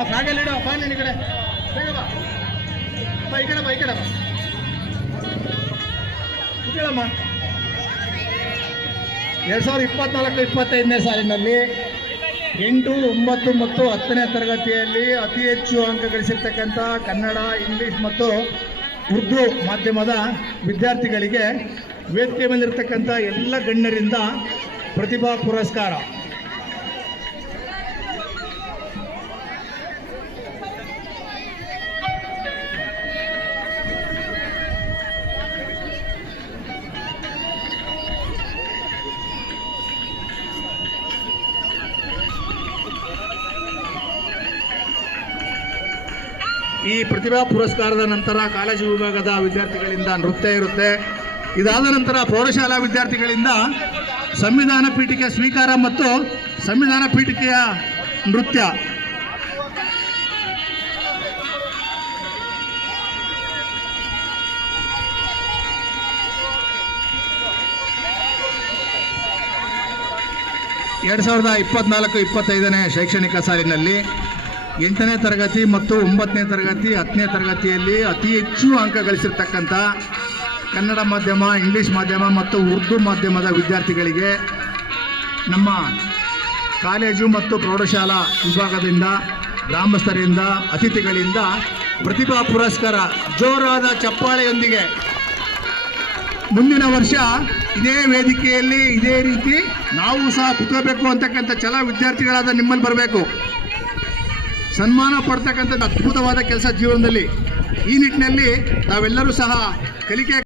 ಆ ಫ್ಲಾಗಲ್ಲಿ ಇಡೋ ಬಾ ನೀನು ಈ ಕಡೆ ಬೇಗ ಬಾ ಬಾ ಈ ಕಡೆ ಬಾ ಈ ಕಡೆ ಬಾ ಈ ಕಡೆಮ್ಮ 2024-25ನೇ ಸಾಲಿನಲ್ಲಿ 8, 9 ಮತ್ತು 10ನೇ ತರಗತಿಯಲ್ಲಿ ಅತಿ ಹೆಚ್ಚು ಅಂಕ ಗಳಿಸಿರ್ತಕ್ಕಂಥ ಕನ್ನಡ, ಇಂಗ್ಲೀಷ್ ಮತ್ತು ಉರ್ದು ಮಾಧ್ಯಮದ ವಿದ್ಯಾರ್ಥಿಗಳಿಗೆ ವೇದಿಕೆ ಮೇಲಿರ್ತಕ್ಕಂಥ ಎಲ್ಲ ಗಣ್ಯರಿಂದ ಪ್ರತಿಭಾ ಪುರಸ್ಕಾರ. ಈ ಪ್ರತಿಭಾ ಪುರಸ್ಕಾರದ ನಂತರ ಕಾಲೇಜು ವಿಭಾಗದ ವಿದ್ಯಾರ್ಥಿಗಳಿಂದ ನೃತ್ಯ ಇರುತ್ತೆ. ಇದಾದ ನಂತರ ಪ್ರೌಢಶಾಲಾ ವಿದ್ಯಾರ್ಥಿಗಳಿಂದ ಸಂವಿಧಾನ ಪೀಠಿಕೆ ಸ್ವೀಕಾರ ಮತ್ತು ಸಂವಿಧಾನ ಪೀಠಿಕೆಯ ನೃತ್ಯ. ಎರಡು 2024-25ನೇ ಶೈಕ್ಷಣಿಕ ಸಾಲಿನಲ್ಲಿ 8ನೇ ತರಗತಿ ಮತ್ತು 9ನೇ ತರಗತಿ 10ನೇ ತರಗತಿಯಲ್ಲಿ ಅತಿ ಹೆಚ್ಚು ಅಂಕ ಗಳಿಸಿರ್ತಕ್ಕಂಥ ಕನ್ನಡ ಮಾಧ್ಯಮ, ಇಂಗ್ಲೀಷ್ ಮಾಧ್ಯಮ ಮತ್ತು ಉರ್ದು ಮಾಧ್ಯಮದ ವಿದ್ಯಾರ್ಥಿಗಳಿಗೆ ನಮ್ಮ ಕಾಲೇಜು ಮತ್ತು ಪ್ರೌಢಶಾಲಾ ವಿಭಾಗದಿಂದ, ಗ್ರಾಮಸ್ಥರಿಂದ, ಅತಿಥಿಗಳಿಂದ ಪ್ರತಿಭಾ ಪುರಸ್ಕಾರ. ಜೋರಾದ ಚಪ್ಪಾಳೆಯೊಂದಿಗೆ ಮುಂದಿನ ವರ್ಷ ಇದೇ ವೇದಿಕೆಯಲ್ಲಿ ಇದೇ ರೀತಿ ನಾವು ಸಹ ಕುತ್ಕೋಬೇಕು ಅಂತಕ್ಕಂಥ ಛಲ ವಿದ್ಯಾರ್ಥಿಗಳಾದ ನಿಮ್ಮಲ್ಲಿ ಬರಬೇಕು. ಸನ್ಮಾನ ಪಡ್ತಕ್ಕಂಥದ್ದು ಅದ್ಭುತವಾದ ಕೆಲಸ ಜೀವನದಲ್ಲಿ. ಈ ನಿಟ್ಟಿನಲ್ಲಿ ತಾವೆಲ್ಲರೂ ಸಹ ಕಲಿಕೆ